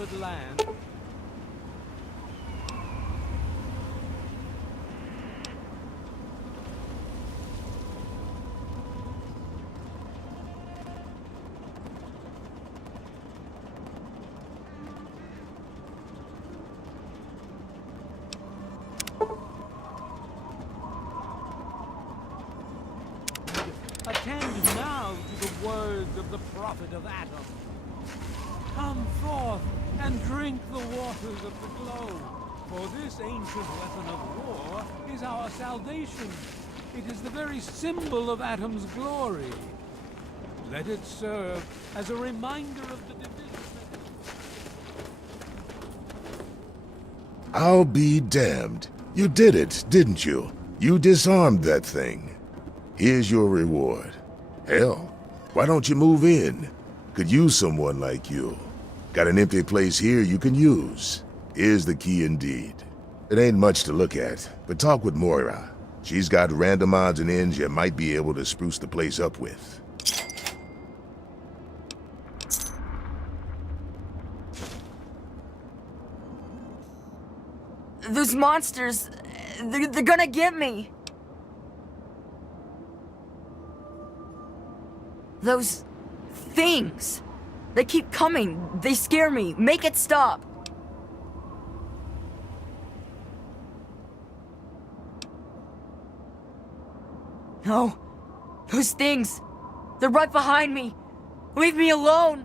favored land. Attend now to the words of the prophet of Atom. Come forth and drink the waters of the globe, for this ancient weapon of war is our salvation. It is the very symbol of Atom's glory. Let it serve as a reminder of the division. I'll be damned. You did it, didn't you? You disarmed that thing. Here's your reward. Hell, why don't you move in? Could use someone like you. Got an empty place here you can use. Here's the key indeed. It ain't much to look at, but talk with Moira. She's got random odds and ends you might be able to spruce the place up with. Those monsters, they're gonna get me. Those things. They keep coming. They scare me. Make it stop. No. Those things. They're right behind me. Leave me alone.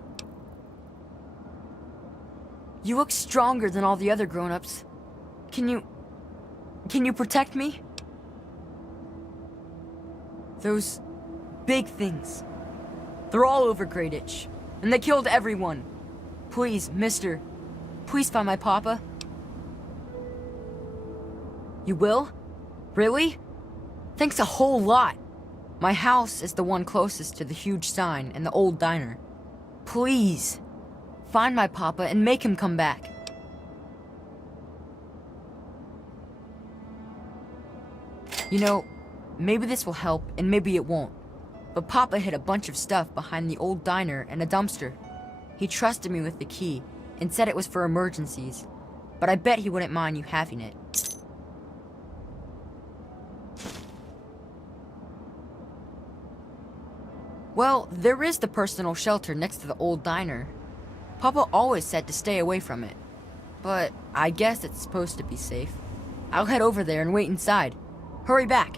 You look stronger than all the other grown-ups. Can you protect me? Those big things. They're all over Greyditch, and they killed everyone. Please, mister, please find my papa. You will? Really? Thanks a whole lot. My house is the one closest to the huge sign and the old diner. Please, find my papa and make him come back. You know, maybe this will help and maybe it won't. But Papa hid a bunch of stuff behind the old diner and a dumpster. He trusted me with the key and said it was for emergencies. But I bet he wouldn't mind you having it. Well, there is the personal shelter next to the old diner. Papa always said to stay away from it. But I guess it's supposed to be safe. I'll head over there and wait inside. Hurry back.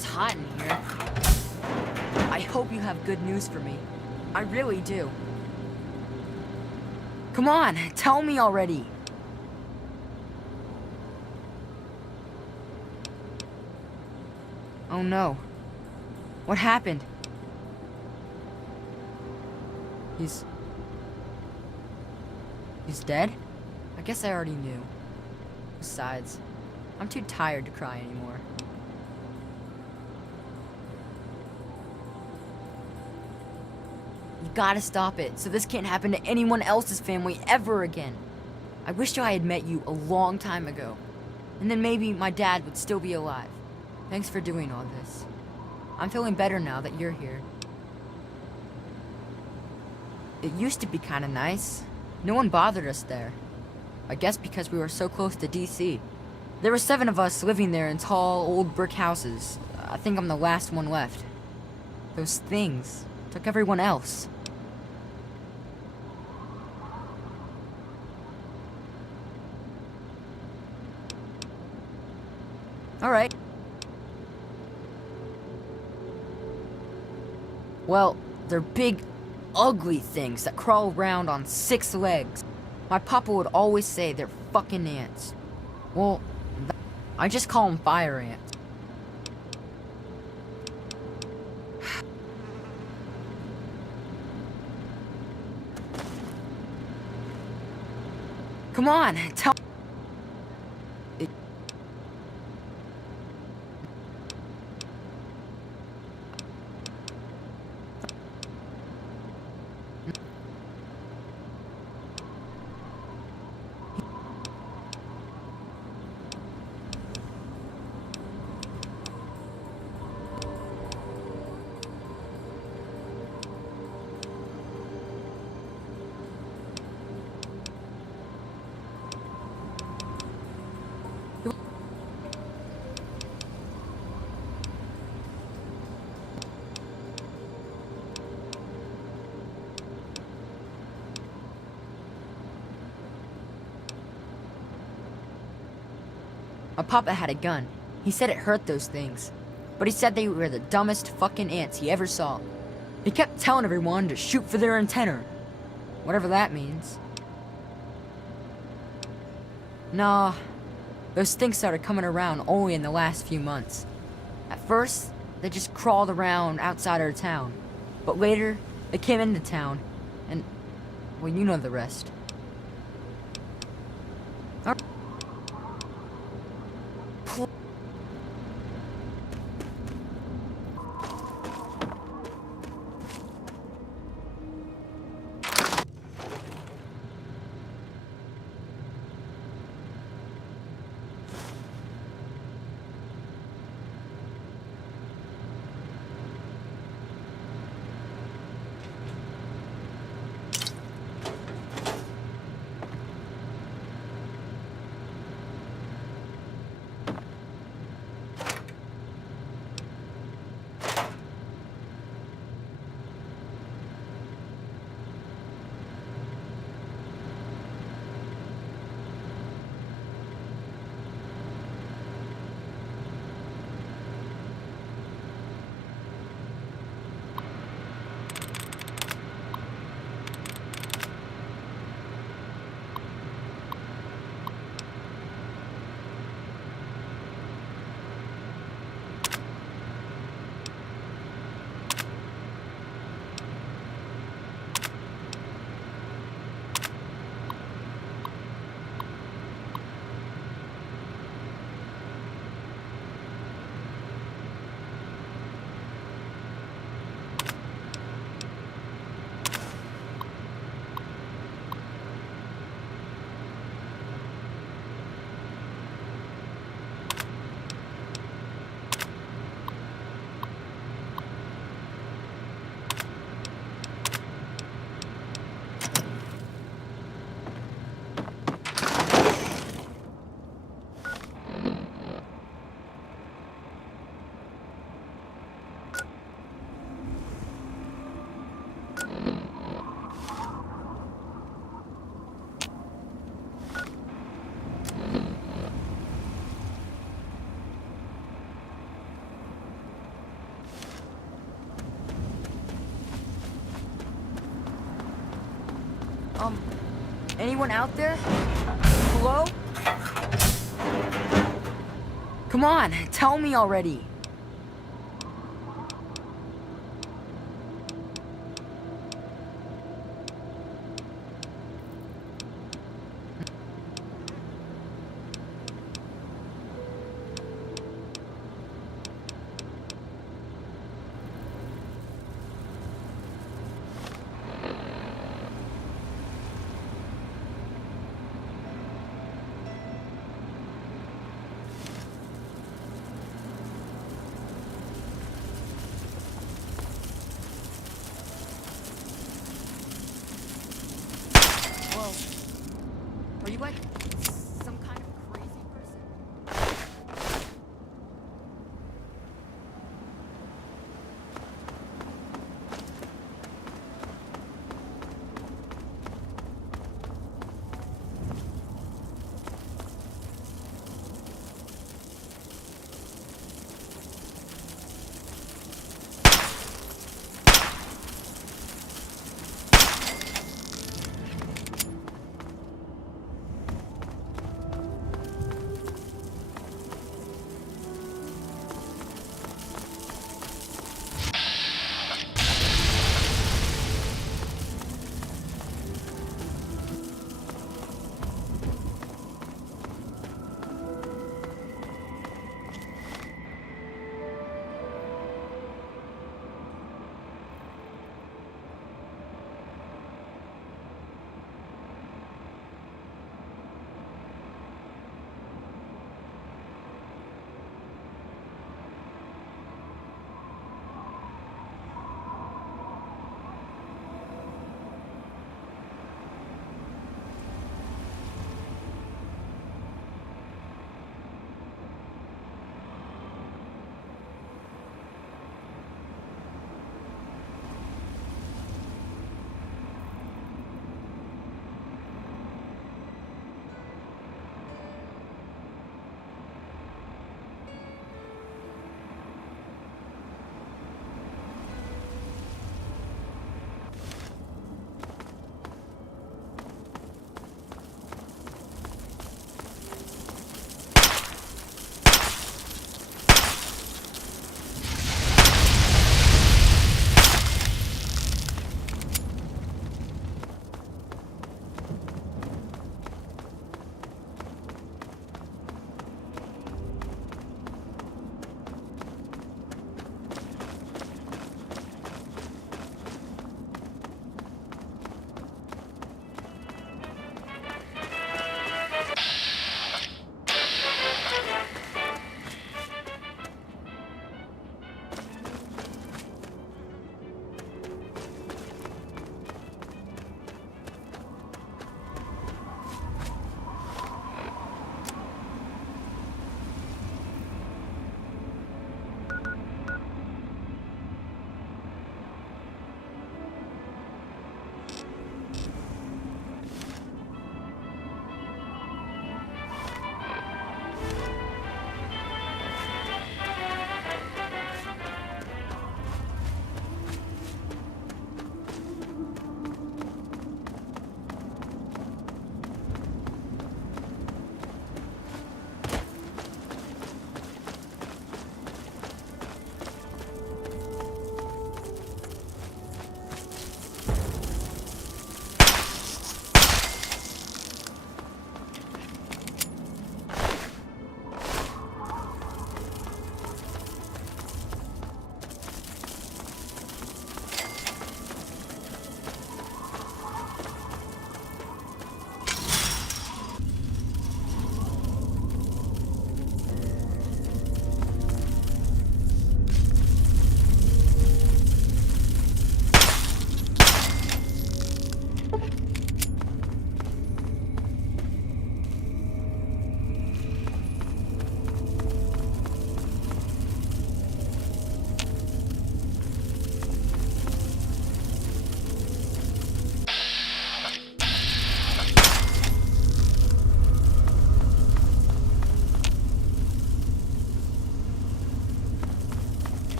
it's hot in here. I hope you have good news for me. I really do. Come on, tell me already. Oh no. What happened? He's dead? I guess I already knew. Besides, I'm too tired to cry anymore. You gotta stop it, so this can't happen to anyone else's family ever again. I wish I had met you a long time ago. And then maybe my dad would still be alive. Thanks for doing all this. I'm feeling better now that you're here. It used to be kinda nice. No one bothered us there. I guess because we were so close to DC. There were 7 of us living there in tall, old brick houses. I think I'm the last one left. Those things took everyone else. Alright. Well, they're big, ugly things that crawl around on 6 legs. My papa would always say they're fucking ants. Well, I just call them fire ants. Come on, tell it. My papa had a gun. He said it hurt those things. But he said they were the dumbest fucking ants he ever saw. He kept telling everyone to shoot for their antenna. Whatever that means. Nah, those things started coming around only in the last few months. At first, they just crawled around outside our town. But later, they came into town, and, well, you know the rest. Anyone out there? Hello? Come on, tell me already.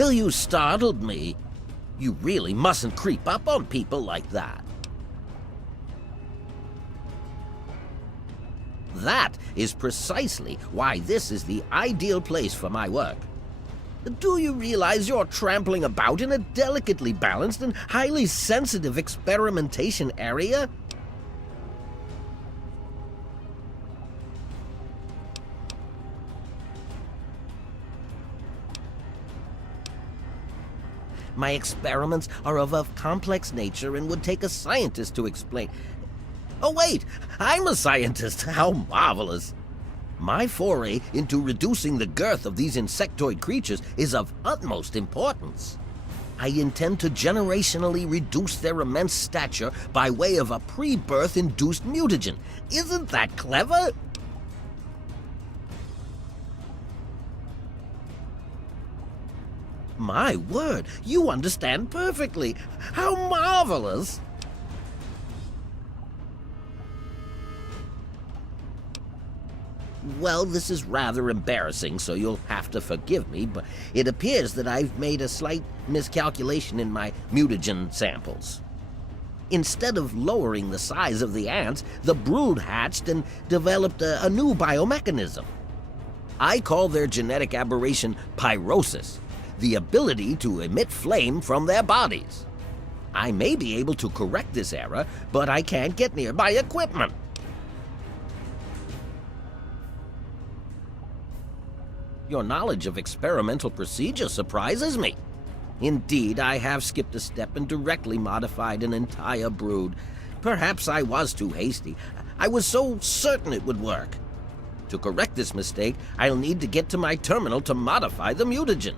Oh, you startled me. You really mustn't creep up on people like that. That is precisely why this is the ideal place for my work. Do you realize you're trampling about in a delicately balanced and highly sensitive experimentation area? My experiments are of a complex nature and would take a scientist to explain. Oh wait, I'm a scientist. How marvelous. My foray into reducing the girth of these insectoid creatures is of utmost importance. I intend to generationally reduce their immense stature by way of a pre-birth induced mutagen. Isn't that clever? My word, you understand perfectly. How marvelous! Well, this is rather embarrassing, so you'll have to forgive me, but it appears that I've made a slight miscalculation in my mutagen samples. Instead of lowering the size of the ants, the brood hatched and developed a new biomechanism. I call their genetic aberration pyrosis, the ability to emit flame from their bodies. I may be able to correct this error, but I can't get near my equipment. Your knowledge of experimental procedure surprises me. Indeed, I have skipped a step and directly modified an entire brood. Perhaps I was too hasty. I was so certain it would work. To correct this mistake, I'll need to get to my terminal to modify the mutagen.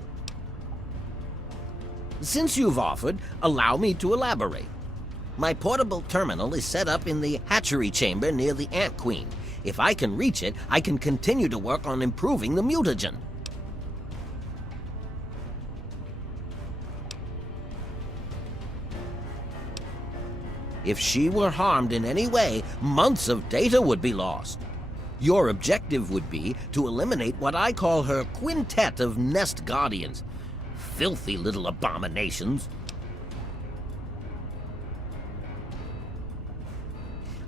Since you've offered, allow me to elaborate. My portable terminal is set up in the hatchery chamber near the Ant Queen. If I can reach it, I can continue to work on improving the mutagen. If she were harmed in any way, months of data would be lost. Your objective would be to eliminate what I call her quintet of nest guardians. Filthy little abominations.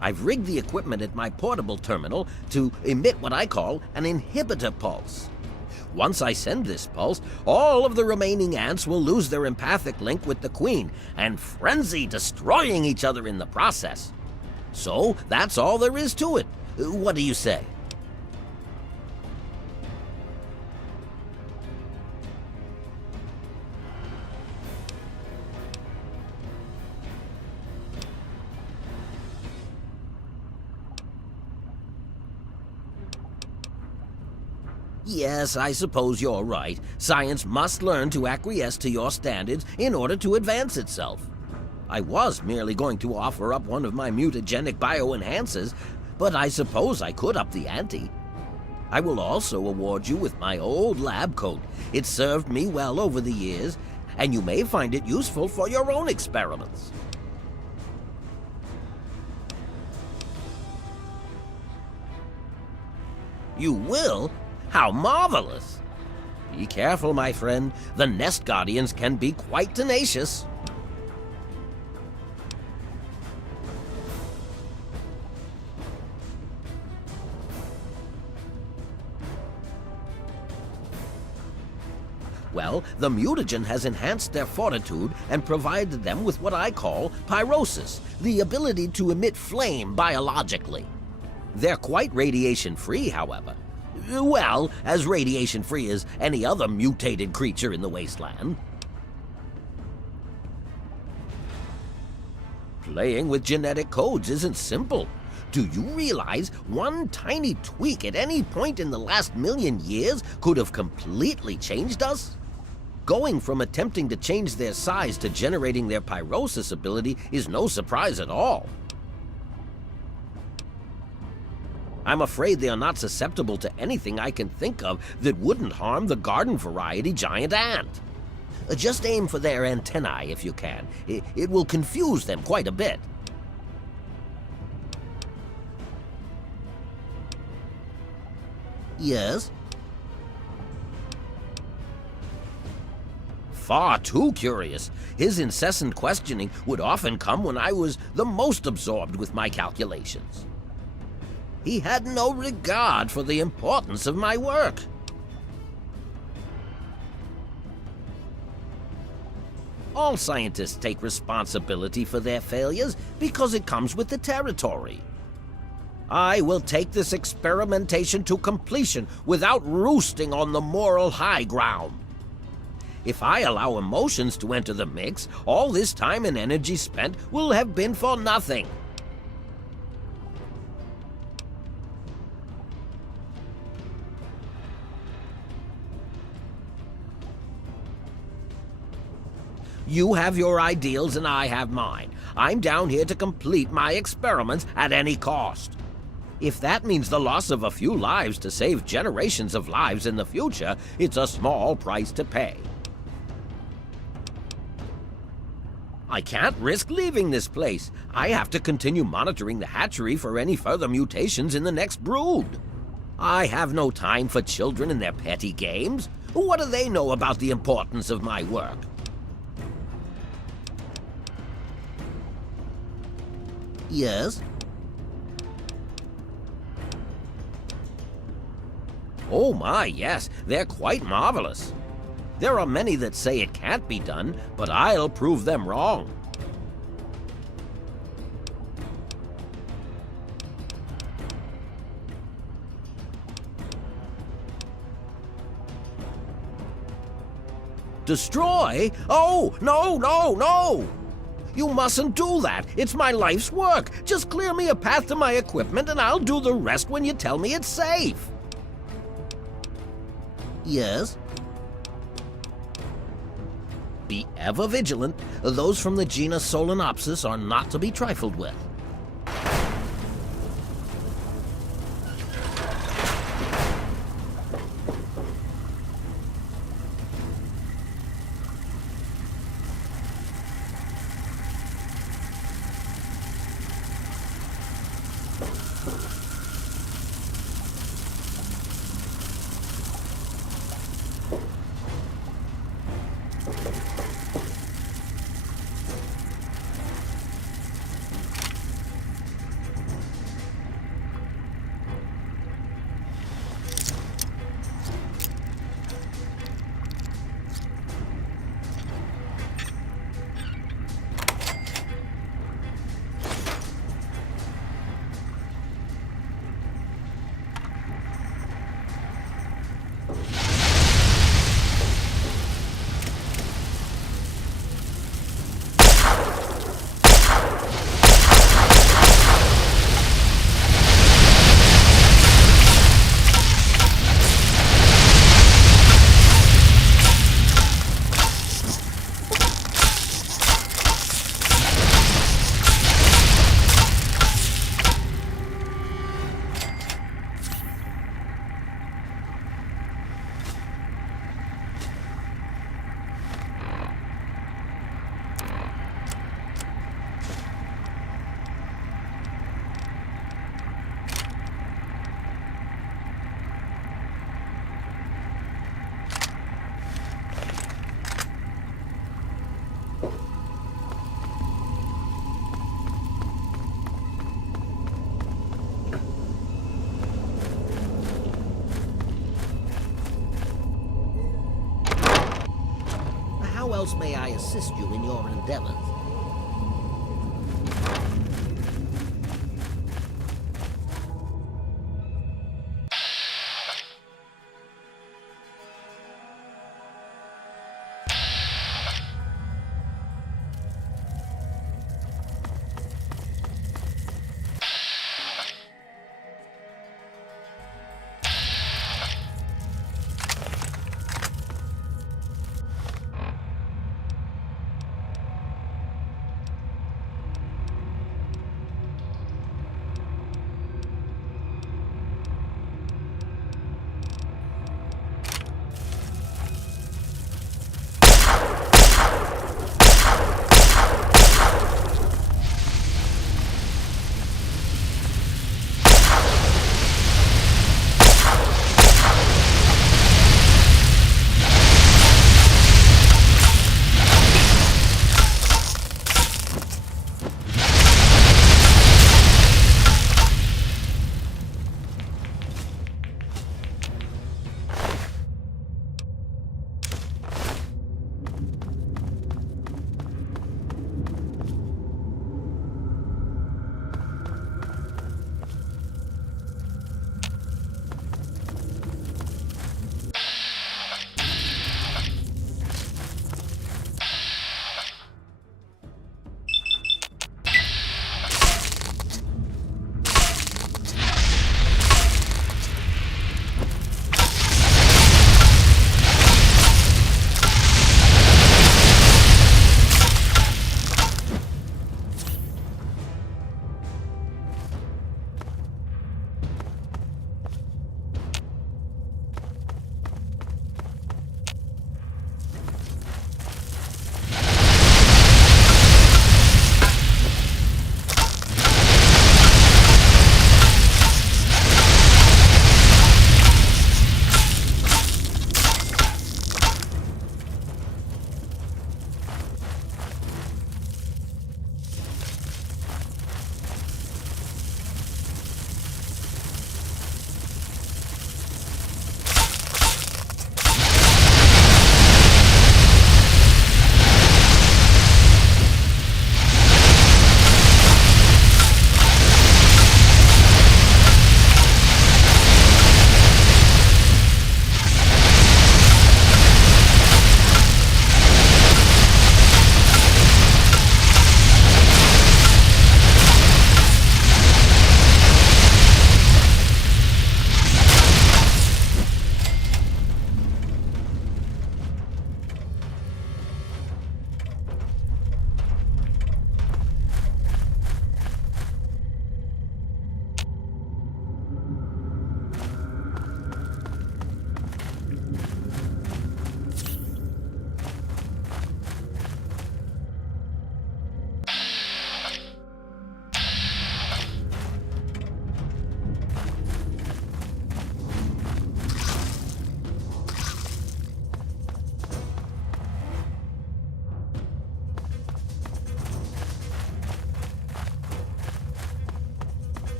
I've rigged the equipment at my portable terminal to emit what I call an inhibitor pulse. Once I send this pulse, all of the remaining ants will lose their empathic link with the queen and frenzy, destroying each other in the process. So that's all there is to it. What do you say? Yes, I suppose you're right. Science must learn to acquiesce to your standards in order to advance itself. I was merely going to offer up one of my mutagenic bioenhancers, but I suppose I could up the ante. I will also award you with my old lab coat. It served me well over the years, and you may find it useful for your own experiments. You will? How marvelous! Be careful, my friend. The nest guardians can be quite tenacious. Well, the mutagen has enhanced their fortitude and provided them with what I call pyrosis, the ability to emit flame biologically. They're quite radiation-free, however. Well, as radiation-free as any other mutated creature in the wasteland. Playing with genetic codes isn't simple. Do you realize one tiny tweak at any point in the last million years could have completely changed us? Going from attempting to change their size to generating their pyrosis ability is no surprise at all. I'm afraid they are not susceptible to anything I can think of that wouldn't harm the garden variety giant ant. Just aim for their antennae if you can. It will confuse them quite a bit. Yes? far too curious. His incessant questioning would often come when I was the most absorbed with my calculations. He had no regard for the importance of my work. All scientists take responsibility for their failures because it comes with the territory. I will take this experimentation to completion without roosting on the moral high ground. If I allow emotions to enter the mix, all this time and energy spent will have been for nothing. You have your ideals and I have mine. I'm down here to complete my experiments at any cost. If that means the loss of a few lives to save generations of lives in the future, it's a small price to pay. I can't risk leaving this place. I have to continue monitoring the hatchery for any further mutations in the next brood. I have no time for children and their petty games. What do they know about the importance of my work? Yes? Oh my, yes, they're quite marvelous. There are many that say it can't be done, but I'll prove them wrong. Destroy? Oh, no, no, no! You mustn't do that. It's my life's work. Just clear me a path to my equipment and I'll do the rest when you tell me it's safe. Yes? Be ever vigilant. Those from the genus Solenopsis are not to be trifled with. How else may I assist you in your endeavors?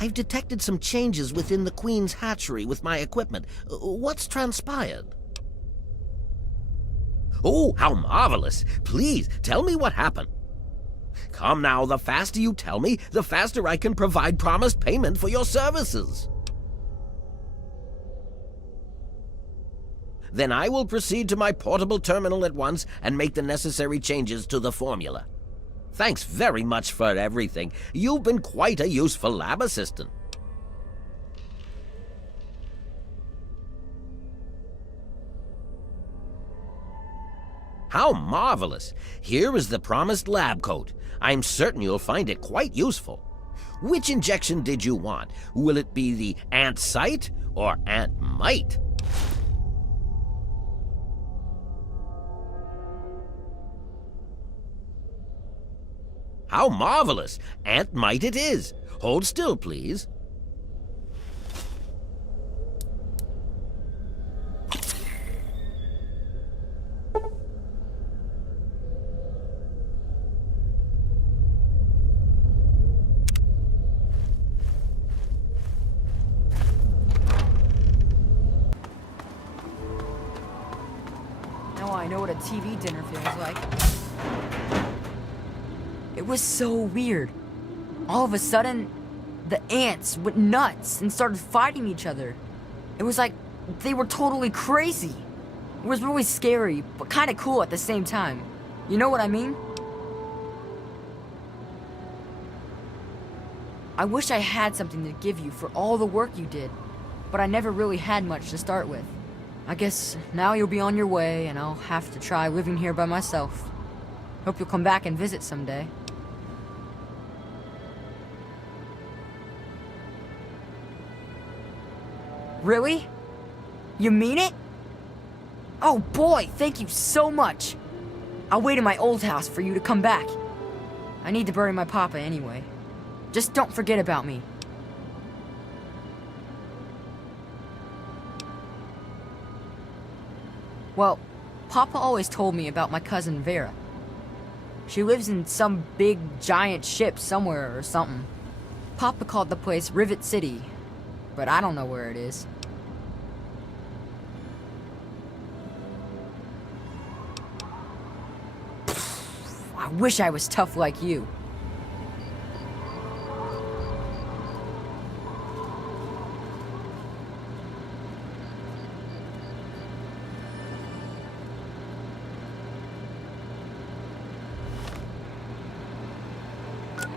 I've detected some changes within the Queen's hatchery with my equipment. What's transpired? Oh, how marvelous! Please, tell me what happened. Come now, the faster you tell me, the faster I can provide promised payment for your services. Then I will proceed to my portable terminal at once and make the necessary changes to the formula. Thanks very much for everything. You've been quite a useful lab assistant. How marvelous! Here is the promised lab coat. I'm certain you'll find it quite useful. Which injection did you want? Will it be the Ant-Site or Ant-Mite? How marvelous! Ant-Mite it is. Hold still, please. Now I know what a TV dinner feels like. It was so weird. All of a sudden, the ants went nuts and started fighting each other. It was like they were totally crazy. It was really scary, but kind of cool at the same time. You know what I mean? I wish I had something to give you for all the work you did, but I never really had much to start with. I guess now you'll be on your way and I'll have to try living here by myself. Hope you'll come back and visit someday. Really? You mean it? Oh boy, thank you so much. I'll wait in my old house for you to come back. I need to bury my papa anyway. Just don't forget about me. Well, Papa always told me about my cousin Vera. She lives in some big giant ship somewhere or something. Papa called the place Rivet City, but I don't know where it is. I wish I was tough like you.